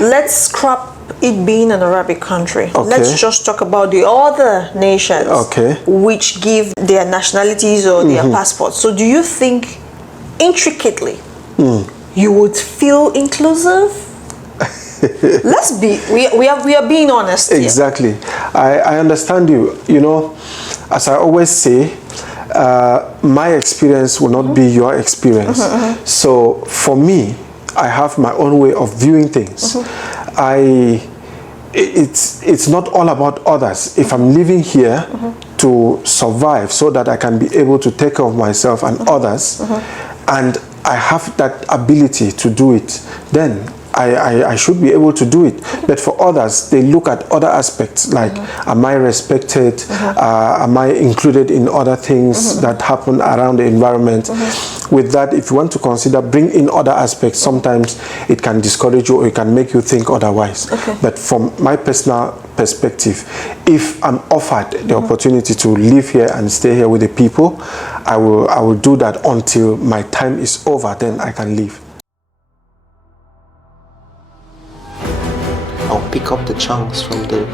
let's scrap it being an Arabic country. Okay. Let's just talk about the other nations, okay, which give their nationalities or their passports. So do you think intricately you would feel inclusive? Let's be, we are being honest here. Exactly. I understand you. You know, as I always say, my experience will not be your experience. So for me, I have my own way of viewing things. It's not all about others. If I'm living here to survive so that I can be able to take care of myself and others, and I have that ability to do it, then I should be able to do it. But for others, they look at other aspects like, am I respected? Am I included in other things that happen around the environment? With that, if you want to consider bring in other aspects, sometimes it can discourage you or it can make you think otherwise. But from my personal perspective, if I'm offered the opportunity to live here and stay here with the people, I will do that until my time is over, then I can leave. I'll pick up the chunks from the,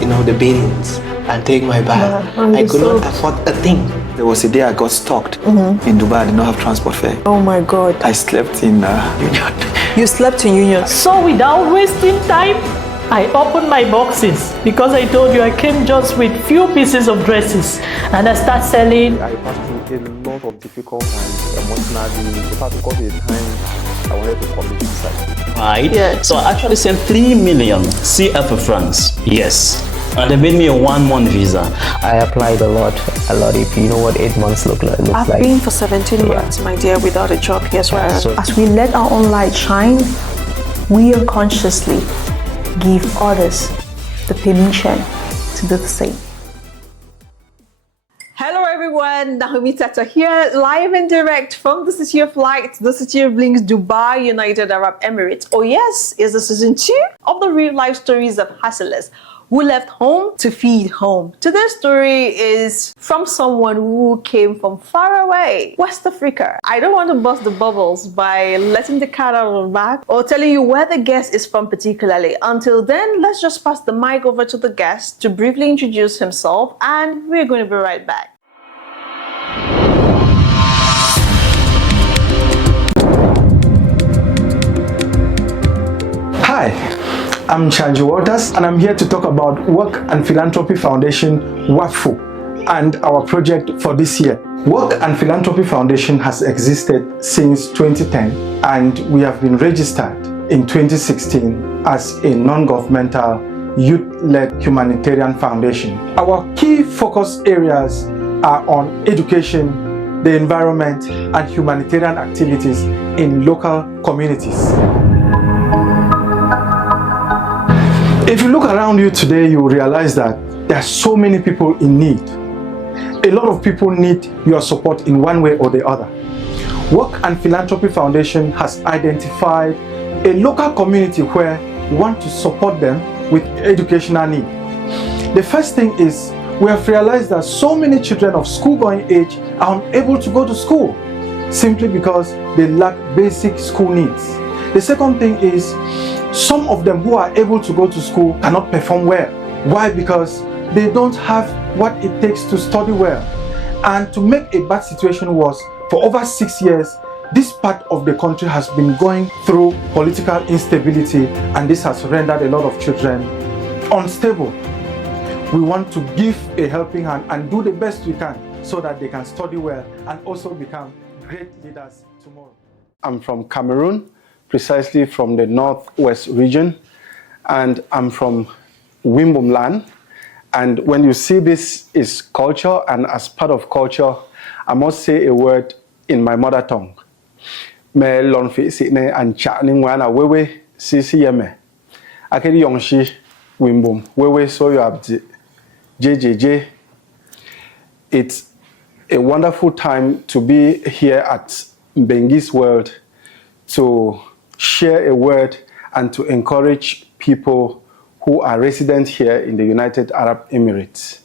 the bins and take my bag. I could not afford a thing. There was a day I got stuck in Dubai. I did not have transport fare. Oh my God. I slept in Union. You slept in Union? So without wasting time, I opened my boxes because I told you I came just with few pieces of dresses and I start selling. I passed through a lot of difficult times emotionally. In fact, because of the time I wanted to commit suicide. Right? Yeah. So I actually sent 3 million CFA francs. Yes. And they made me a 1-month visa. I applied a lot. If you know what 8 months looks like. I've been for 17 months, my dear, without a job here. So as we let our own light shine, we unconsciously give others the permission to do the same. Hello everyone, Naomi Tata here, live and direct from the City of Light, the City of Blinks, Dubai, United Arab Emirates. Oh yes, it's the season 2 of the real life stories of hustlers who left home to feed home. Today's story is from someone who came from far away, West Africa. I don't want to burst the bubbles by letting the cat out of the bag or telling you where the guest is from particularly. Until then, let's just pass the mic over to the guest to briefly introduce himself, and we're going to be right back. Hi, I'm Shanji Walters and I'm here to talk about Work and Philanthropy Foundation, Washroom, and our project for this year. Work and Philanthropy Foundation has existed since 2010 and we have been registered in 2016 as a non-governmental youth-led humanitarian foundation. Our key focus areas are on education, the environment, and humanitarian activities in local communities. If you look around you today, you will realize that there are so many people in need. A lot of people need your support in one way or the other. Work and Philanthropy Foundation has identified a local community where we want to support them with educational need. The first thing is we have realized that so many children of school-going age are unable to go to school simply because they lack basic school needs. The second thing is some of them who are able to go to school cannot perform well. Why? Because they don't have what it takes to study well. And to make a bad situation worse, for over 6 years, this part of the country has been going through political instability, and this has rendered a lot of children unstable. We want to give a helping hand and do the best we can so that they can study well and also become great leaders tomorrow. I'm from Cameroon, precisely from the northwest region, and I'm from Wimbomland. And when you see this is culture, and as part of culture, I must say a word in my mother tongue. Me lonfi sine ancha ni mwana wewe sisi yeme. Akedi yongshi Wimbom wewe so you abdi JJJ. It's a wonderful time to be here at Mbengi's World to share a word and to encourage people who are resident here in the United Arab Emirates.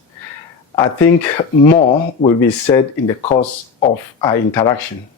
I think more will be said in the course of our interaction.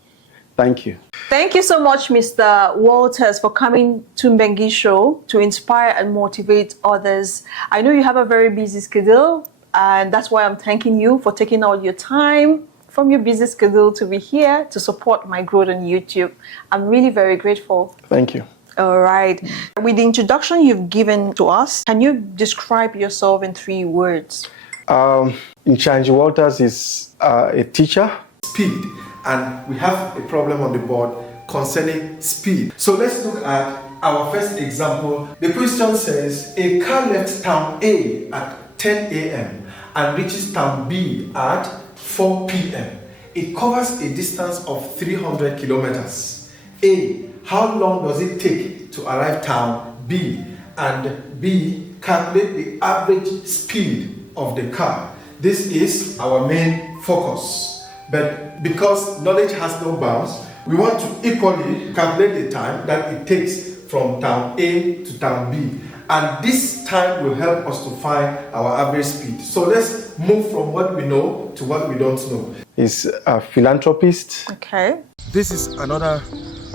Thank you. Thank you so much, Mr. Walters, for coming to Mbengi's show to inspire and motivate others. I know you have a very busy schedule, and that's why I'm thanking you for taking out your time from your busy schedule to be here to support my growth on YouTube. I'm really very grateful. Thank you. All right. With the introduction you've given to us, can you describe yourself in 3 words? Nchanji Walters is a teacher. Speed. And we have a problem on the board concerning speed. So let's look at our first example. The question says, a car left town A at 10 a.m. and reaches town B at 4 p.m. It covers a distance of 300 kilometers. A, how long does it take to arrive town B? And B, calculate the average speed of the car. This is our main focus. But because knowledge has no bounds, we want to equally calculate the time that it takes from town A to town B. And this time will help us to find our average speed. So let's move from what we know to what we don't know. He's a philanthropist. Okay. This is another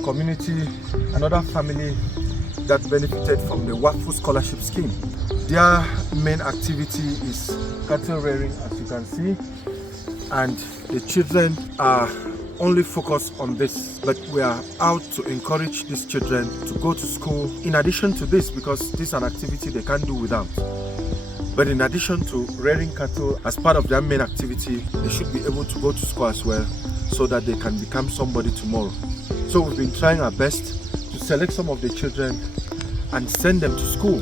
community, another family that benefited from the Washroom scholarship scheme. Their main activity is cattle rearing, as you can see, and the children are only focused on this, but we are out to encourage these children to go to school in addition to this, because this is an activity they can't do without. But in addition to rearing cattle as part of their main activity, they should be able to go to school as well, so that they can become somebody tomorrow. So we've been trying our best to select some of the children and send them to school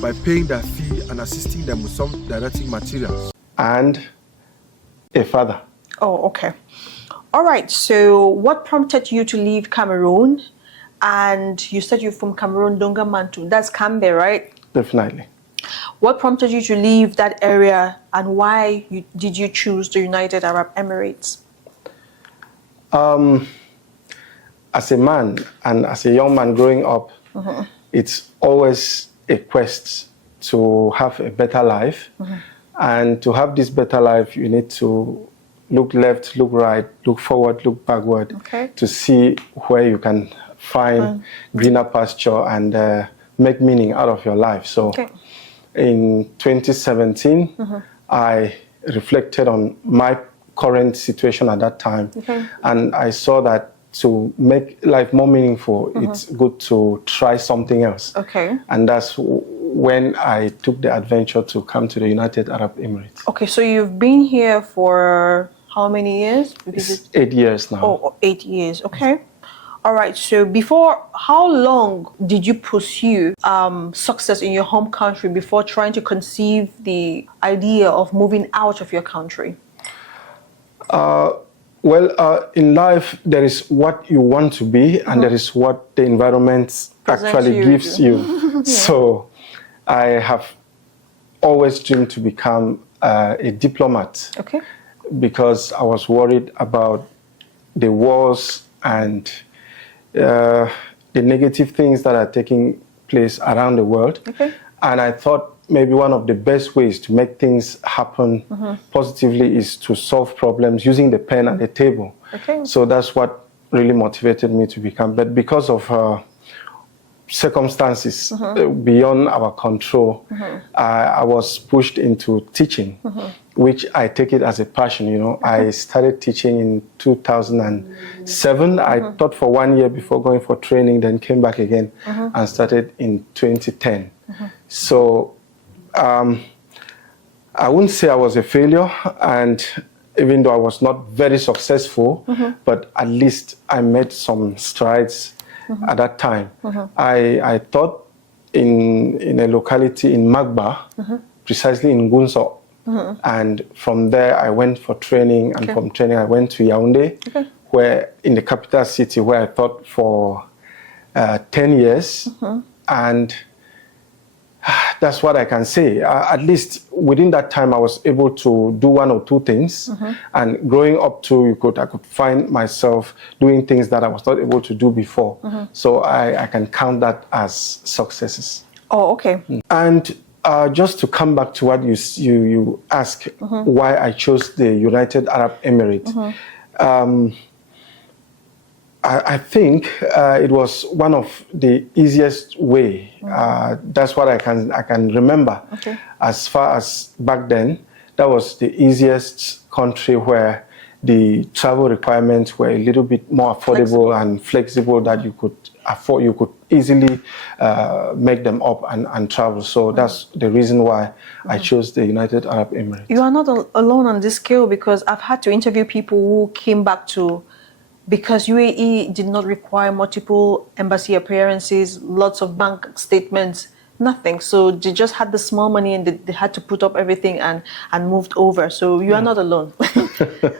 by paying their fee and assisting them with some directing materials. And a father. Oh, okay. All right. So what prompted you to leave Cameroon? And you said you're from Cameroon, Dongamantu. That's Cambe, right? Definitely. What prompted you to leave that area, and why did you choose the United Arab Emirates? As a man and as a young man growing up, it's always a quest to have a better life. And to have this better life, you need to look left, look right, look forward, look backward, to see where you can find greener pasture and make meaning out of your life. So in 2017, I reflected on my current situation at that time, and I saw that to make life more meaningful, it's good to try something else. And that's when I took the adventure to come to the United Arab Emirates. Okay, so you've been here for how many years? Because it's 8 years now. Oh, 8 years. Okay. All right. So before, how long did you pursue success in your home country before trying to conceive the idea of moving out of your country? Well, in life, there is what you want to be, and there is what the environment actually gives you. So I have always dreamed to become a diplomat, because I was worried about the wars and the negative things that are taking place around the world. And I thought maybe one of the best ways to make things happen positively is to solve problems using the pen and the table. So that's what really motivated me to become. But because of circumstances beyond our control, I was pushed into teaching, which I take it as a passion. You know, I started teaching in 2007. I taught for 1 year before going for training, then came back again and started in 2010. So I wouldn't say I was a failure, and even though I was not very successful, but at least I made some strides at that time. I taught in a locality in Magba, precisely in Gunso. And from there I went for training, and from training I went to Yaoundé, where in the capital city, where I taught for 10 years. And that's what I can say. At least within that time, I was able to do one or two things. And growing up to, I could find myself doing things that I was not able to do before. So I can count that as successes. Oh, okay. And just to come back to what you asked, why I chose the United Arab Emirates. I think it was one of the easiest way. That's what I can remember. Okay. As far as back then, that was the easiest country where the travel requirements were a little bit more affordable and flexible, that you could afford. You could easily make them up and travel. So that's the reason why I chose the United Arab Emirates. You are not alone on this scale, because I've had to interview people who came back to, because UAE did not require multiple embassy appearances, lots of bank statements, nothing. So they just had the small money, and they had to put up everything and moved over. So you are not alone.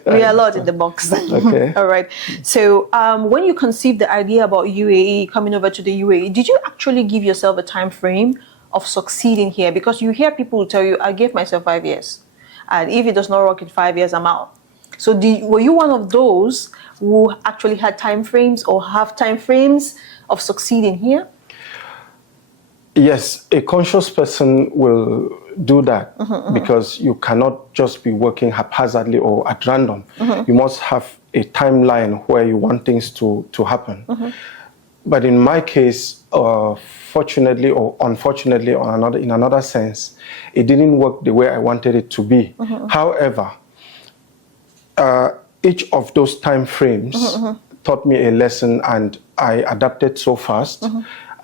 We are a lot in the box. Okay. All right. So when you conceived the idea about UAE, coming over to the UAE, did you actually give yourself a time frame of succeeding here? Because you hear people who tell you, I gave myself 5 years, and if it does not work in 5 years, I'm out. So were you one of those who actually had time frames or have time frames of succeeding here? Yes, a conscious person will do that, because you cannot just be working haphazardly or at random. You must have a timeline where you want things to happen. But in my case, fortunately or unfortunately, in another sense, it didn't work the way I wanted it to be. However, each of those time frames taught me a lesson, and I adapted so fast.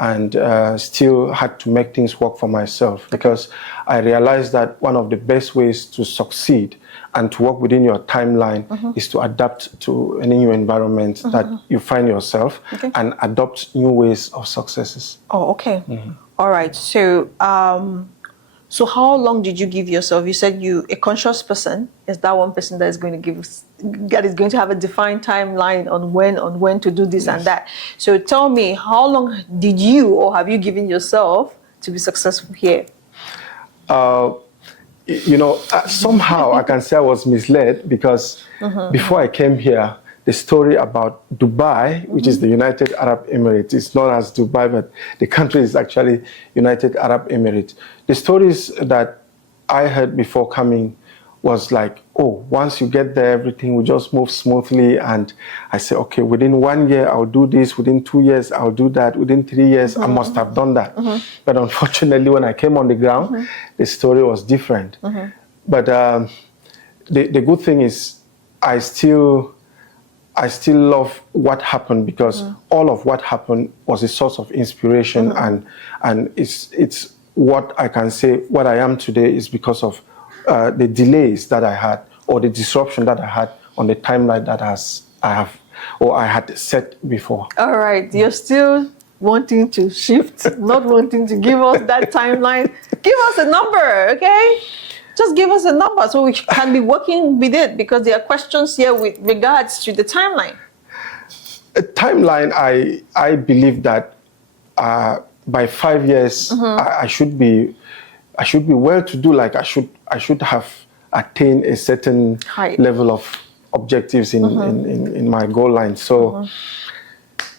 And still had to make things work for myself, because I realized that one of the best ways to succeed and to work within your timeline is to adapt to any new environment that you find yourself, and adopt new ways of successes. Oh, okay. All right. So, so how long did you give yourself? You said a conscious person is that one person that is going to have a defined timeline on when to do this and that. So tell me, how long did you, or have you given yourself to be successful here? Somehow I can say I was misled, because before I came here, the story about Dubai, which is the United Arab Emirates, it's known as Dubai, but the country is actually United Arab Emirates. The stories that I heard before coming was like, oh, once you get there, everything will just move smoothly. And I say, okay, within 1 year, I'll do this. Within 2 years, I'll do that. Within 3 years, I must have done that. But unfortunately, when I came on the ground, the story was different. But the good thing is, I still love what happened, because all of what happened was a source of inspiration, and it's what I can say. What I am today is because of the delays that I had, or the disruption that I had on the timeline that I had set before. All right, you're still wanting to shift, not wanting to give us that timeline. Give us a number, okay? Just give us a number so we can be working with it, because there are questions here with regards to the timeline. A timeline, I believe that by 5 years, I should be well to do. Like I should have attained a certain level of objectives in my goal line. So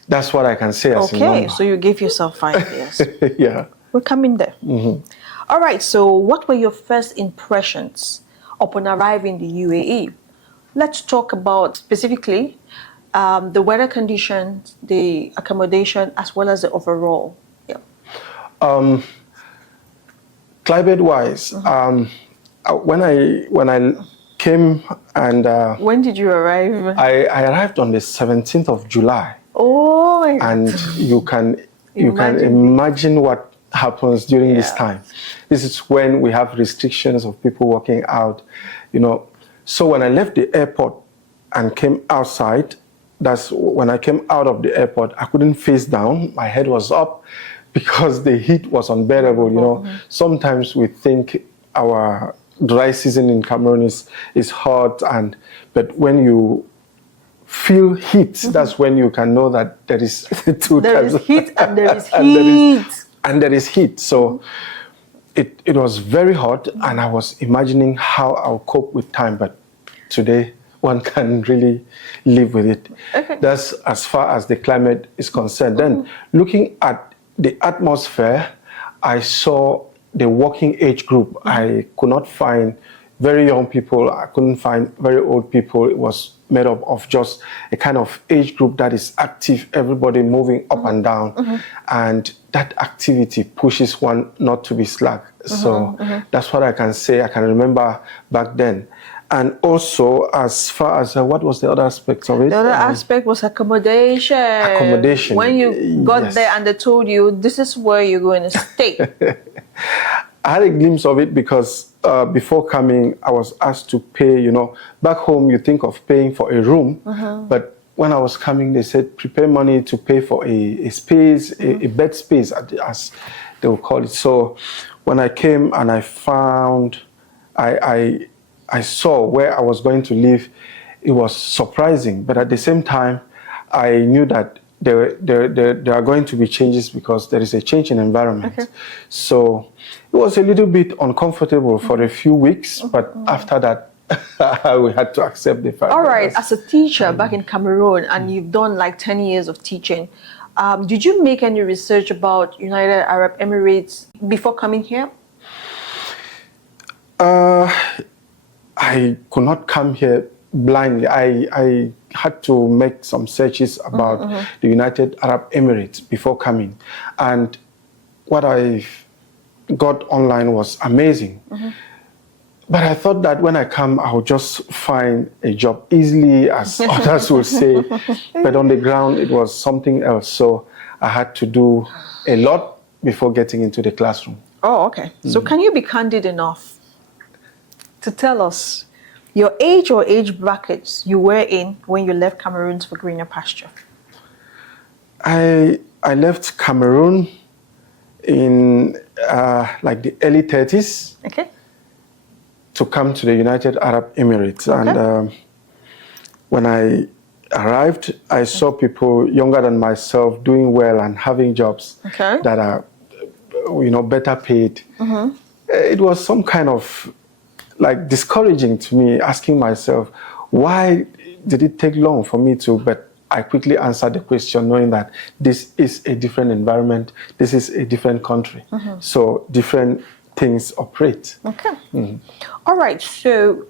that's what I can say as a number. Okay, so you gave yourself 5 years. Yeah. We're coming there. All right, so what were your first impressions upon arriving in the UAE? Let's talk about specifically the weather conditions, the accommodation, as well as the overall. Yeah. Climate-wise, when I came and... when did you arrive? I arrived on the 17th of July. Oh, my God. And you can imagine what happens during this time. This is when we have restrictions of people walking out, So when I left the airport and came outside, that's when I came out of the airport, I couldn't face down. My head was up because the heat was unbearable, Sometimes we think our dry season in Cameroon is hot, but when you feel heat, that's when you can know that there is two types. There is heat and there is heat. And there is heat. So it was very hot, and I was imagining how I'll cope with time. But today, one can really live with it. Okay. That's as far as the climate is concerned. Then, looking at the atmosphere, I saw the working age group. I could not find very young people. I couldn't find very old people. It was made up of just a kind of age group that is active, everybody moving up and down, and that activity pushes one not to be slack. So that's what I can say. I can remember back then. And also, as far as what was the other aspect of it? The other aspect was accommodation. Accommodation. When you got there and they told you, this is where you're going to stay. I had a glimpse of it because before coming, I was asked to pay, back home you think of paying for a room, but when I was coming, they said prepare money to pay for a space, a bed space, as they will call it. So when I came and I found, I saw where I was going to live, it was surprising. But at the same time, I knew that there are going to be changes because there is a change in environment. Okay. So it was a little bit uncomfortable for a few weeks, but after that, we had to accept the fact. All right, as a teacher back in Cameroon, and you've done like 10 years of teaching, did you make any research about United Arab Emirates before coming here? I could not come here blindly. I had to make some searches about the United Arab Emirates before coming. And what I got online was amazing. But I thought that when I come, I'll just find a job easily, as others will say. But on the ground, it was something else. So I had to do a lot before getting into the classroom. Oh, okay. So can you be candid enough to tell us your age or age brackets you were in when you left Cameroon for greener pasture? I left Cameroon in like the early 30s. Okay. To come to the United Arab Emirates. Okay. And when I arrived, I saw people younger than myself doing well and having jobs that are, better paid. It was some kind of like discouraging to me, asking myself, why did it take long for me to, but I quickly answered the question knowing that this is a different environment, this is a different country. So different things operate. Okay. All right. So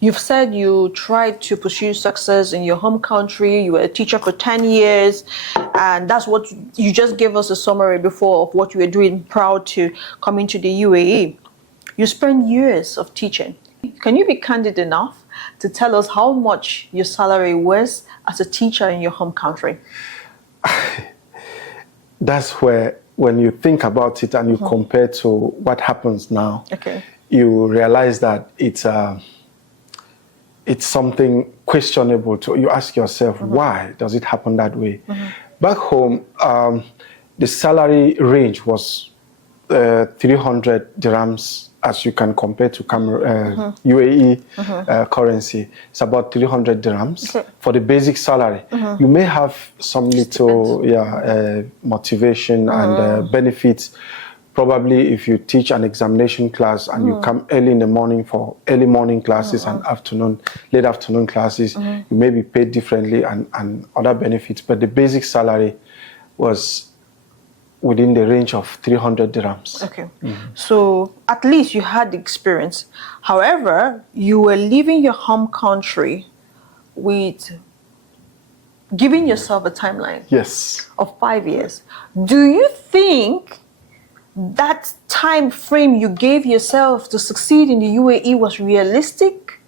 you've said you tried to pursue success in your home country. You were a teacher for 10 years. And that's what you just gave us a summary before of what you were doing proud to come into the UAE. You spent years of teaching. Can you be candid enough to tell us how much your salary was as a teacher in your home country? That's where, when you think about it and you compare to what happens now, you realize that it's something questionable. You ask yourself, why does it happen that way? Back home, the salary range was 300 dirhams, as you can compare to UAE currency. It's about 300 dirhams for the basic salary. You may have some little motivation and benefits. Probably if you teach an examination class and you come early in the morning for early morning classes and late afternoon classes, you may be paid differently and other benefits. But the basic salary was within the range of 300 dirhams. Okay. So at least you had the experience. However, you were leaving your home country with giving yourself a timeline. Yes. Of 5 years. Do you think that time frame you gave yourself to succeed in the UAE was realistic?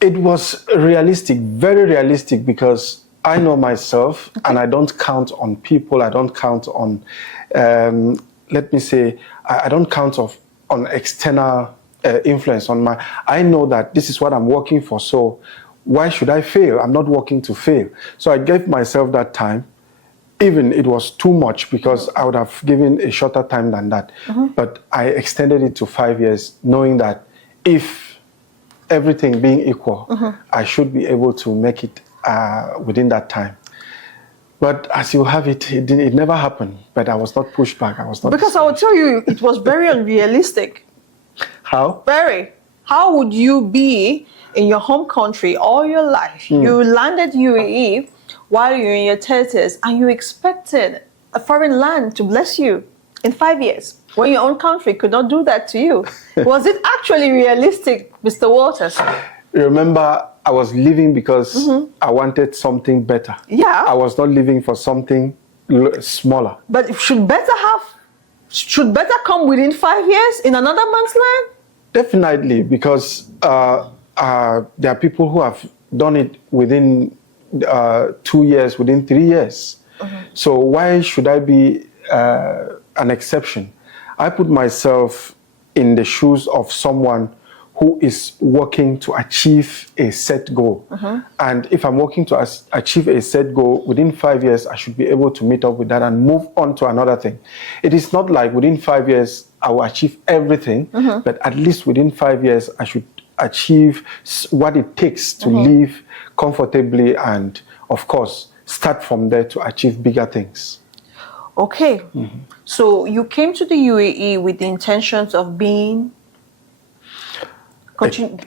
It was realistic, very realistic, because I know myself and I don't count on people. I don't count on, let me say, I don't count on external influence on I know that this is what I'm working for. So why should I fail? I'm not working to fail. So I gave myself that time. Even it was too much because I would have given a shorter time than that. But I extended it to 5 years, knowing that if everything being equal, I should be able to make it within that time. But as you have it, it never happened. But I was not pushed back. I was not. Because I will tell you, it was very unrealistic. How? Very. How would you be in your home country all your life? You landed UAE while you're in your 30s, and you expected a foreign land to bless you in 5 years, when your own country could not do that to you. Was it actually realistic, Mr. Waters? remember, I was living because I wanted something better. Yeah. I was not living for something smaller. But should better come within 5 years in another man's land? Definitely, because there are people who have done it within 2 years, within 3 years. So why should I be an exception? I put myself in the shoes of someone who is working to achieve a set goal. And if I'm working to achieve a set goal, within 5 years, I should be able to meet up with that and move on to another thing. It is not like within 5 years, I will achieve everything, but at least within 5 years, I should achieve what it takes to live comfortably and, of course, start from there to achieve bigger things. Okay. So you came to the UAE with the intentions of being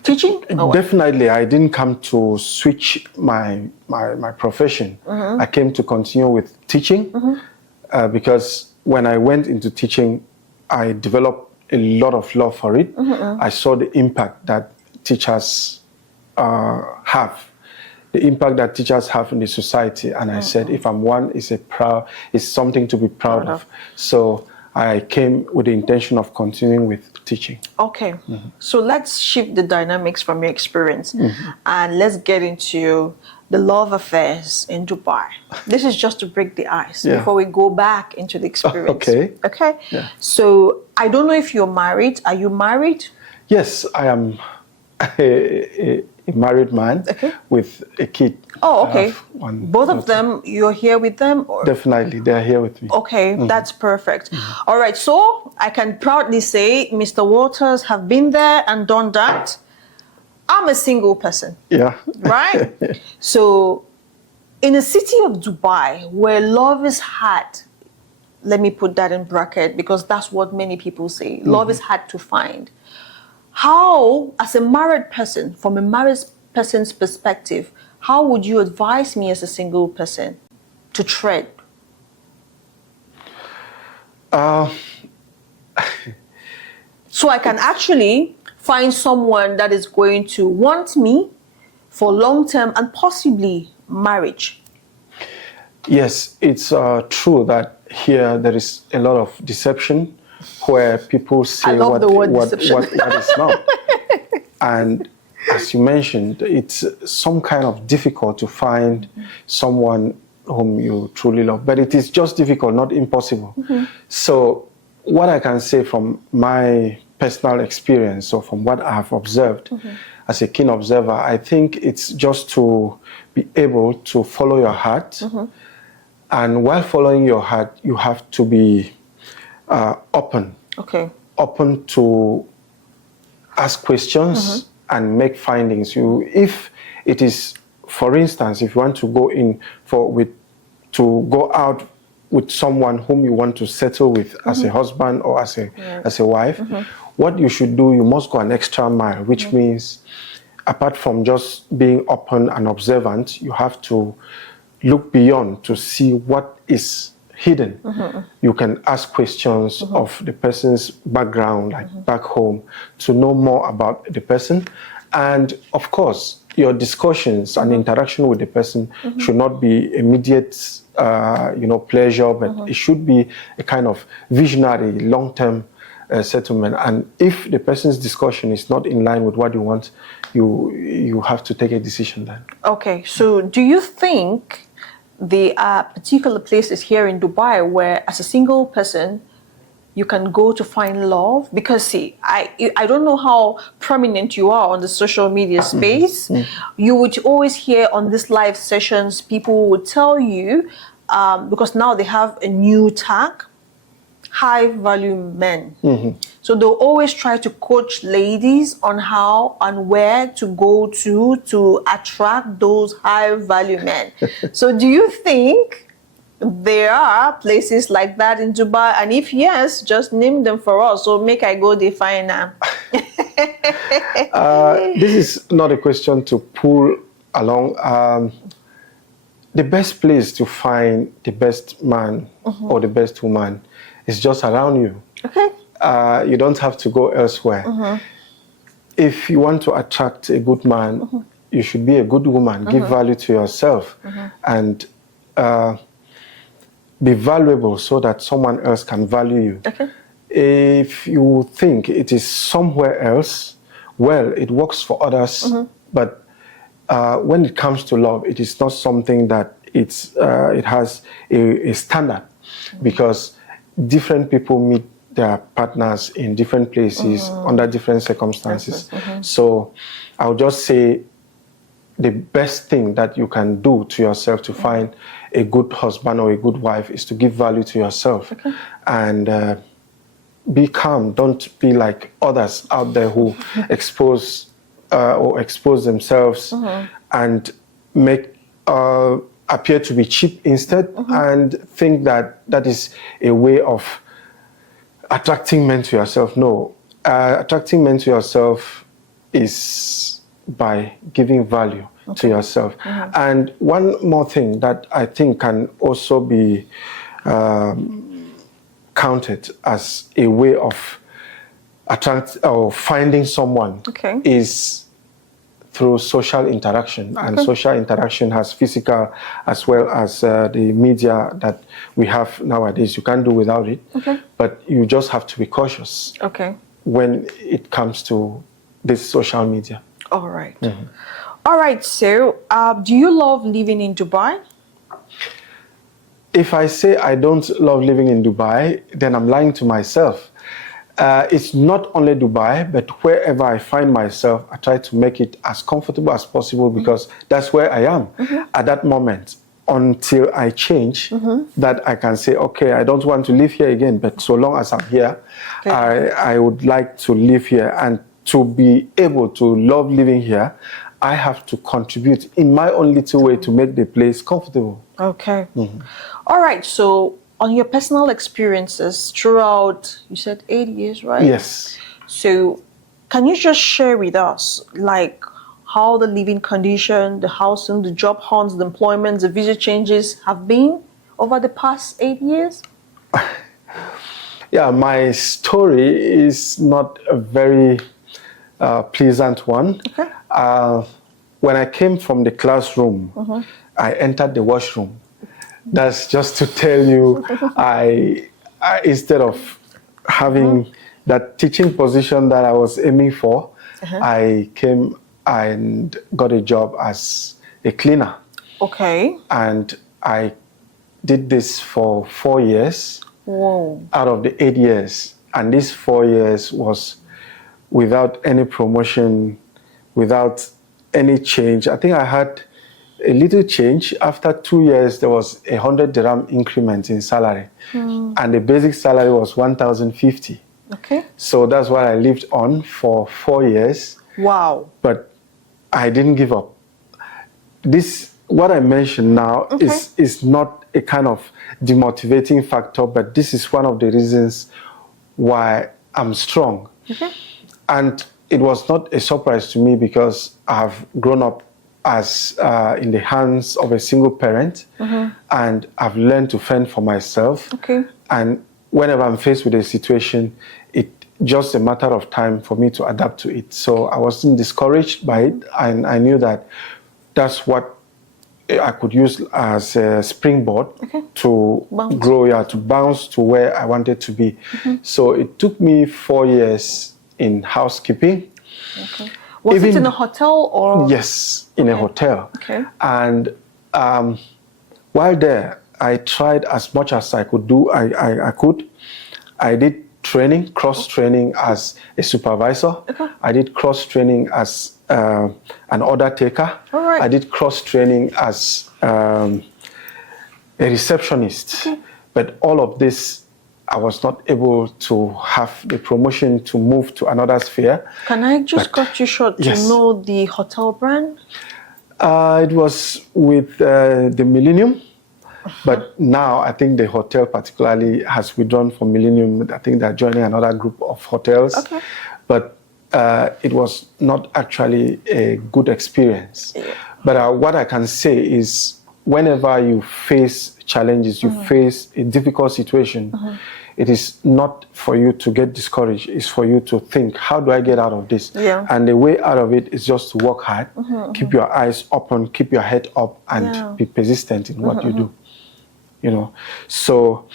teaching? Definitely, I didn't come to switch my profession. I came to continue with teaching because when I went into teaching, I developed a lot of love for it. I saw the impact that teachers have. The impact that teachers have in the society, and I said, if I'm one, it's something to be proud of. So I came with the intention of continuing with teaching. Okay, so let's shift the dynamics from your experience and let's get into the love affairs in Dubai. This is just to break the ice before we go back into the experience. Okay. Yeah. So I don't know if you're married. Are you married? Yes, I am a married man with a kid. Oh, okay. Both of them, you're here with them? Or? Definitely, they are here with me. Okay, that's perfect. All right, so I can proudly say Mr. Waters have been there and done that. I'm a single person. Yeah. Right? So in a city of Dubai where love is hard, let me put that in bracket because that's what many people say. Love is hard to find. How, as a married person, from a married person's perspective, how would you advise me as a single person to tread? So I can actually find someone that is going to want me for long-term and possibly marriage. Yes, it's true that here there is a lot of deception where people say what is not. And as you mentioned, it's some kind of difficult to find someone whom you truly love. But it is just difficult, not impossible. So what I can say from my personal experience or from what I have observed as a keen observer, I think it's just to be able to follow your heart. And while following your heart, you have to be open. Okay. Open to ask questions and make findings. If it is, for instance, if you want to go out with someone whom you want to settle with as a husband or as a wife, what you should do, you must go an extra mile, which means apart from just being open and observant, you have to look beyond to see what is hidden. You can ask questions of the person's background, like back home, to know more about the person. And of course, your discussions and interaction with the person should not be immediate, pleasure, but it should be a kind of visionary, long-term settlement. And if the person's discussion is not in line with what you want, you have to take a decision then. Okay, so do you think there are particular places here in Dubai where, as a single person, you can go to find love? Because see, I don't know how prominent you are on the social media space. You would always hear on these live sessions, people would tell you, because now they have a new tag, high value men. So they'll always try to coach ladies on how and where to go to attract those high value men. So do you think there are places like that in Dubai? And if yes, just name them for us, so make I go define them. This is not a question to pull along. The best place to find the best man or the best woman is just around you. Okay. You don't have to go elsewhere. if you want to attract a good man, you should be a good woman. Give value to yourself and be valuable so that someone else can value you. Okay. If you think it is somewhere else, well, it works for others, but when it comes to love, it is not something that it has a standard, because different people meet their partners in different places under different circumstances. So I'll just say the best thing that you can do to yourself to find a good husband or a good wife is to give value to yourself and be calm. Don't be like others out there who expose themselves and make appear to be cheap instead, and think that that is a way of attracting men to yourself. No, attracting men to yourself is by giving value to yourself. And one more thing that I think can also be counted as a way of finding someone is through social interaction. And social interaction has physical as well as the media that we have nowadays. You can't do without it, but you just have to be cautious when it comes to this social media. All right. All right, so do you love living in Dubai? If I say I don't love living in Dubai, then I'm lying to myself. It's not only Dubai, but wherever I find myself, I try to make it as comfortable as possible, because that's where I am at that moment, until I change, that I can say, okay, I don't want to live here again, but so long as I'm here, I would like to live here. And to be able to love living here, I have to contribute in my own little way to make the place comfortable. Okay. All right, so on your personal experiences throughout, you said 8 years, right? Yes. So can you just share with us, like, how the living condition, the housing, the job hunts, the employment, the visa changes have been over the past 8 years? Yeah, my story is not a very pleasant one. When I came from the classroom, I entered the washroom. That's just to tell you, I instead of having that teaching position that I was aiming for, I came and got a job as a cleaner. Okay. And I did this for 4 years. Whoa. Out of the 8 years. And this 4 years was without any promotion, without any change. I think I had a little change. After 2 years, there was 100 dirham increment in salary. And the basic salary was 1,050. Okay. So that's what I lived on for 4 years. Wow. But I didn't give up. This, what I mentioned now, is not a kind of demotivating factor, but this is one of the reasons why I'm strong. And it was not a surprise to me, because I've grown up as in the hands of a single parent, and I've learned to fend for myself. And whenever I'm faced with a situation, it's just a matter of time for me to adapt to it. So I wasn't discouraged by it, and I knew that that's what I could use as a springboard to grow, to bounce to where I wanted to be. So it took me 4 years in housekeeping. Was it in a hotel or? Yes, in a hotel. And while there, I tried as much as I could do. I could. I did training, cross training as a supervisor. I did cross training as an order taker. I did cross training as a receptionist. But all of this, I was not able to have the promotion to move to another sphere. Can I just cut you short to know the hotel brand? It was with the Millennium. But now I think the hotel particularly has withdrawn from Millennium. I think they're joining another group of hotels. But it was not actually a good experience. But what I can say is, whenever you face challenges, you face a difficult situation, it is not for you to get discouraged. It's for you to think, how do I get out of this? Yeah. And the way out of it is just to work hard, keep your eyes open, keep your head up, and be persistent in what you do. You know. So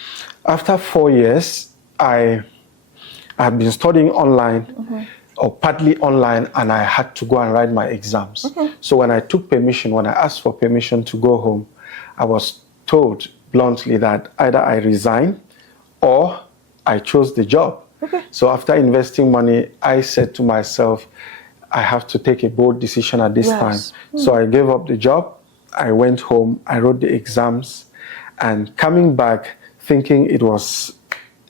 after 4 years, I had been studying online, or partly online, and I had to go and write my exams. So when I asked for permission to go home, I was told bluntly that either I resign or I chose the job. So after investing money, I said to myself, I have to take a bold decision at this time. So I gave up the job, I went home, I wrote the exams, and coming back thinking it was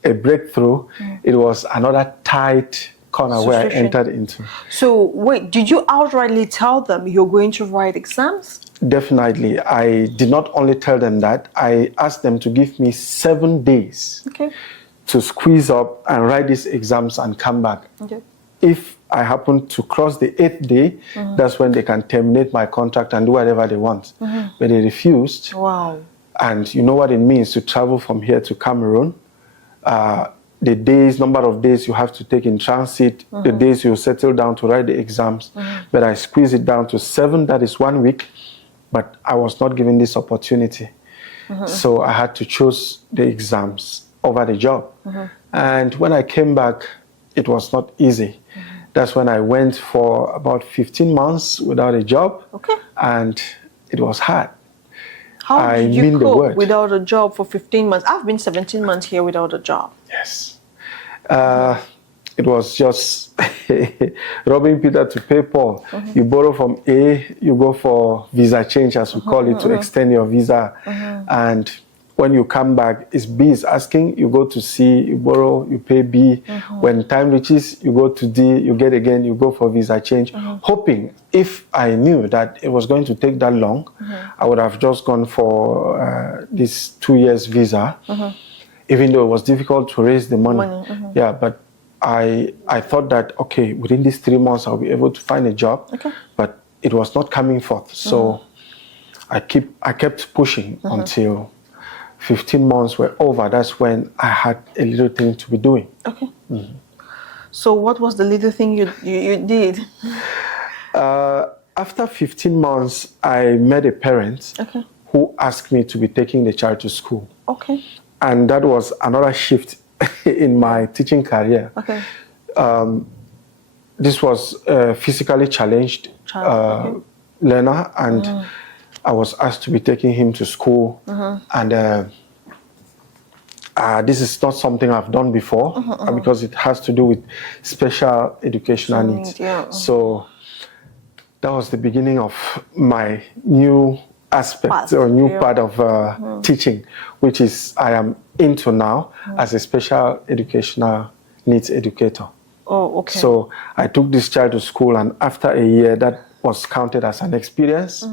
a breakthrough, it was another tight corner where I entered into. So wait, did you outrightly tell them you're going to write exams? Definitely. I did not only tell them that, I asked them to give me 7 days to squeeze up and write these exams and come back. If I happen to cross the 8th day, that's when they can terminate my contract and do whatever they want. But they refused. Wow. And you know what it means to travel from here to Cameroon. The number of days you have to take in transit, the days you settle down to write the exams. But I squeezed it down to 7, that is 1 week. But I was not given this opportunity. So I had to choose the exams over the job. And when I came back, it was not easy. That's when I went for about 15 months without a job. And it was hard. How did you cope without a job for 15 months? I've been 17 months here without a job. Yes. It was just robbing Peter to pay Paul. You borrow from A, you go for visa change, as we call it, to extend your visa. And when you come back, it's B is asking, you go to C, you borrow, you pay B. When time reaches, you go to D, you get again, you go for visa change. Hoping, if I knew that it was going to take that long, I would have just gone for this 2 years visa, even though it was difficult to raise the money. Yeah, but I thought that, okay, within these 3 months, I'll be able to find a job, but it was not coming forth. So I kept pushing until 15 months were over. That's when I had a little thing to be doing. So what was the little thing you did? After 15 months, I met a parent who asked me to be taking the child to school. And that was another shift in my teaching career. This was a physically challenged learner, and I was asked to be taking him to school. And this is not something I've done before because it has to do with special educational needs. So that was the beginning of my new aspect or new part of teaching, which is I am into now as a special educational needs educator. So I took this child to school, and after a year, that was counted as an experience.